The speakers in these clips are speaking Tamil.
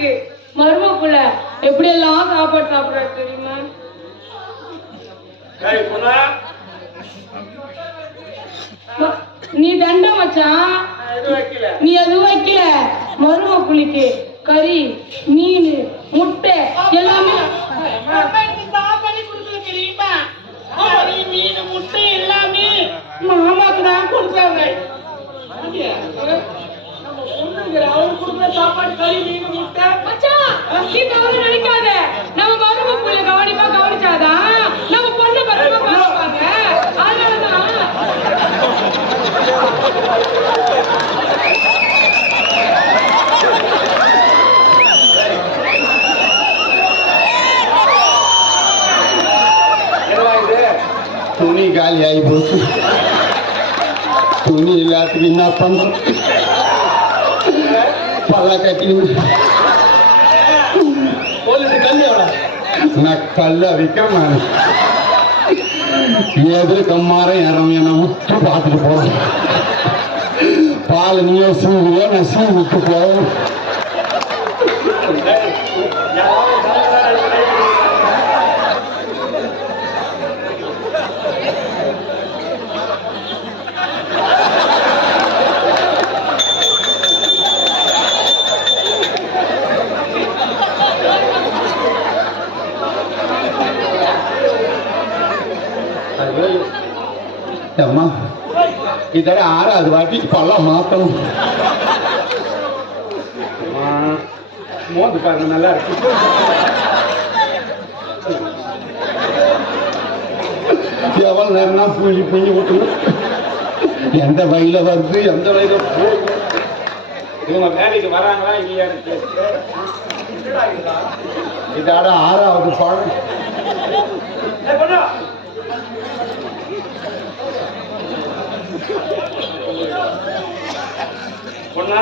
இருக்கு. மருமப்புள்ள எப்படி எல்லாம் சாப்பாடு சாப்பிடுறாரு தெரியுமா? நீ தண்ட மச்சான். நீ எதுவும் வைக்கல. மரும புளிக்கு கறி மீன் முட்டை எல்லாமே. மீன் முட்டை எல்லாமே மாமாக்கு தான் கொடுத்தாங்க. அவரு கொடுக்குற சாப்பாடு கறி மீன் முட்டை. மச்சான் நீ தவறு நினைக்காத. நம்ம மரும புள்ள கவனிப்பா கவனிச்சாதான் நம்ம பொண்ணு பத்திரமா பார்ப்பாங்க அதனாலதான். என்னடா இது? துணி காலி ஆகி போச்சு. துணி எல்லாத்துக்கும் என்ன பண்றோம் பல்ல கட்டி போலீஸ் கல்லு எவ்வளோ நான் கல்ல விற்கிறேன் நான் எதிர் இறம் என்னை பார்த்துட்டு போறேன் பால் நான் விட்டு போவேன் அம்மா இதோட ஆறாவது வாட்டி பழம் மாத்தணும் மோந்து பாருங்க நல்லா இருக்கு எவ்வளவு நேரம்னா புள்ளி புள்ளி விட்டுணும் எந்த வழியில வருது எந்த வழியில இவங்க வேலைக்கு வராங்களா இல்லையா இதோட ஆறாவது பழம் பொண்ணு.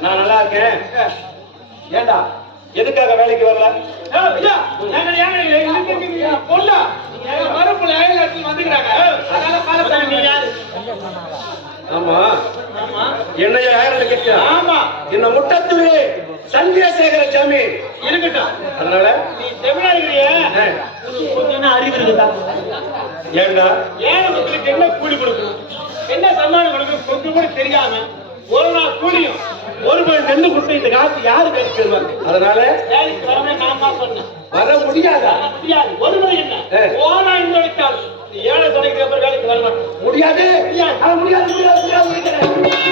நான் நல்லா இருக்கேன். ஏண்டா? எதுக்காக வேலைக்கு வரல? பொண்ணா? மறுப்புல அயலத்தில் வந்துக்கிறாங்க. அதனால பாலத்தான நீ யாரு? ஆமா. என்னைய ஆயிரம் கேட்டியா ஆமா. என்ன முட்டத்துறை சந்திரசேகர சாமி இருக்கட்டும். அதனால? நீ செவிலா இருக்கிறிய கொஞ்சம் அறிவு இருக்குதா? ஏண்டா? ஏழை மக்களுக்கு என்ன கூலி கொடுக்கணும்? என்ன சம்மானம் கொடுக்கணும்? கொஞ்சம் கூட தெரியாம ஒரு நாள் கூலியும் ஒரு மணி நெல்லு கொடுத்து இந்த காலத்து யாரு வேலைக்கு வருவாங்க? அதனால வேலைக்கு வரவே நான் தான் சொன்னேன். வர முடியாதா? முடியாது. ஒரு மணி என்ன? போனா இந்த வைக்காது ஏழை அப்புறம் வேலைக்கு வரலாம் முடியாது. முடியாது முடியாது முடியாது முடியாது.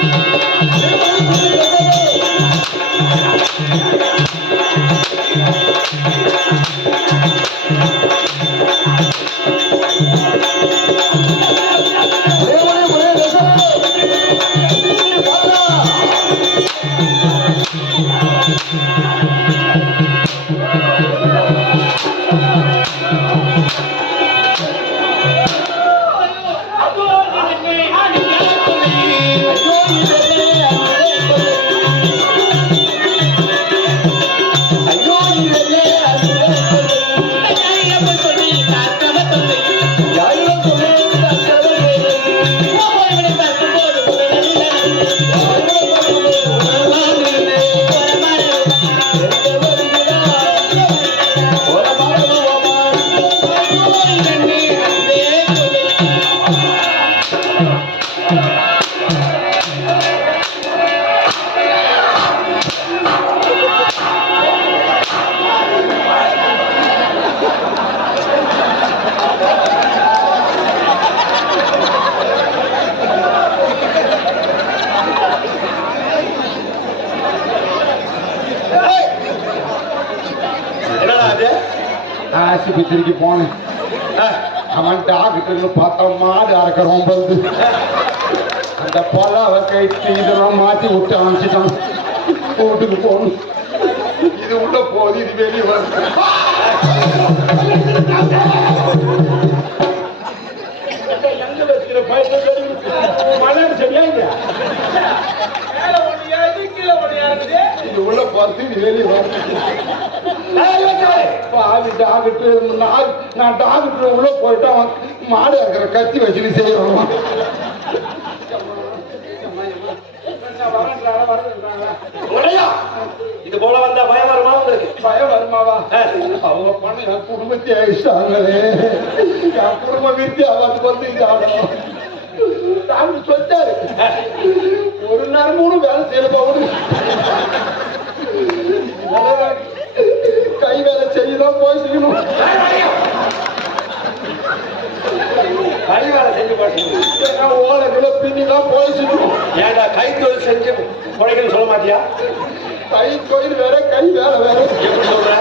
ஆஸ்பத்திரிக்கு போனேன். அவன் டாக்டர்னு பார்த்தா மாடு அறக்கிறோம் வந்து அந்த பொலாவை கைத்து இதெல்லாம் மாற்றி விட்டு அமைச்சிட்டான் வீட்டுக்கு போகணும். இது உள்ள போது இது வெளியே வருது. எங்க சரியா இது உள்ள போறது இது வெளியே வருது. பாவி டாக்டர் நாய் நான் டாக்டர் உள்ள போயிட்டு அவன் மாடு இருக்கிற கத்தி செய்யணும் உடையா? இது போல வந்தா பயம் வருமா உங்களுக்கு? பயம் வருமாவா. அவங்க பண்ண என் குடும்பத்தை அழிச்சிட்டாங்களே. என் குடும்ப வீட்டு வந்து வந்து சொல்லிட்டாரு. ஒரு நேரம் மூணு வேலை செய்யல போகுது கை வேலை செய்யதான் போய் செய்யணும் கை வேலை செஞ்சு போட்டீங்க ஓலைகளை பின்னி தான் போய் செய்யணும் ஏன்டா கை தொழில் செஞ்சு குறைக்கன்னு சொல்ல மாட்டியா? கை தொழில் வேற கை வேலை வேற. எப்படி சொல்ற?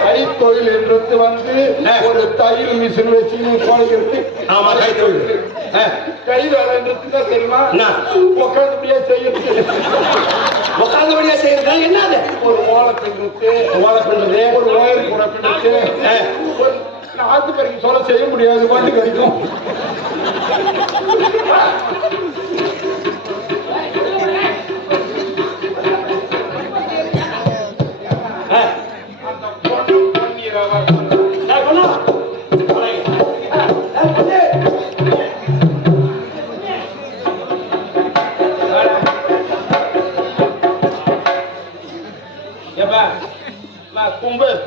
கை தொழில் என்றது வந்து ஒரு தையல் மிஷின் வச்சு குறைக்கிறது ஆமா கை தொழில். ஆ, கை என்றது தான் தெரியுமா? உட்காந்துபடியே செய்யறது உட்கார்ந்தபடியா செய்யறதா என்னது ஒரு ஓலை பின்னுக்கு ஓலை பின்னுறது. ஒரு ஒயர் கூட பின்னுக்கு ஆ. ஒரு நாத்து பறிக்க சொல்ல செய்ய முடியாது பாட்டு கிடைக்கும்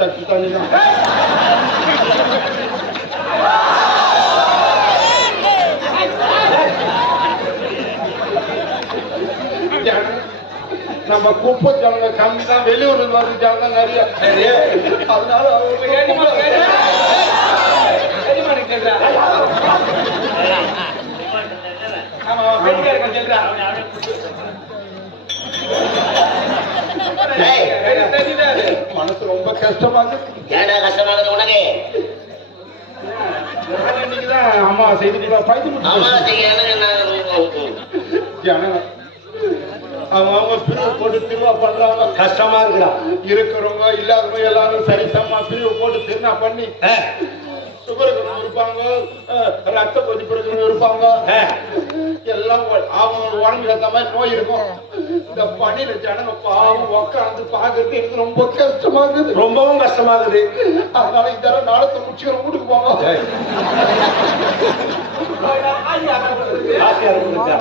கும்ப தண்ணி தான் நம்ம குப்பை ஜனங்க கம்மி தான் வெளியூர்ல இருந்து வந்து ஜனங்க நிறைய அதனால அவங்க இருக்க மனசு ரொம்ப கஷ்டமா இருக்கு. ஏன்டா கஷ்டமாகுது உனக்கு? நான் இன்னைக்குதான் அம்மா செய்து பைத்து அம்மா செய்ய எனக்கு நான் ஜனங்க அவங்க அவங்க பிரிவு போட்டு திருவா பண்றாங்க கஷ்டமா இருக்குடா. இருக்கிறவங்க இல்லாதவங்க எல்லாரும் சரிசமா பிரிவு போட்டு திருநா பண்ணி சுகர் இருப்பாங்க ரத்த கொதிப்பு இருப்பாங்க. எல்லாம் அவங்க உடம்புக்கு ஏத்த மாதிரி நோய் இருக்கும். இந்த பணியில ஜனங்க பாவம் உட்காந்து பாக்குறது எனக்கு ரொம்ப கஷ்டமா இருக்குது ரொம்பவும் கஷ்டமாகுது. அதனால இந்த தடவை நாளத்தை முடிச்சுக்கிற வீட்டுக்கு போங்க. ஆசையா இருக்குதுக்கா?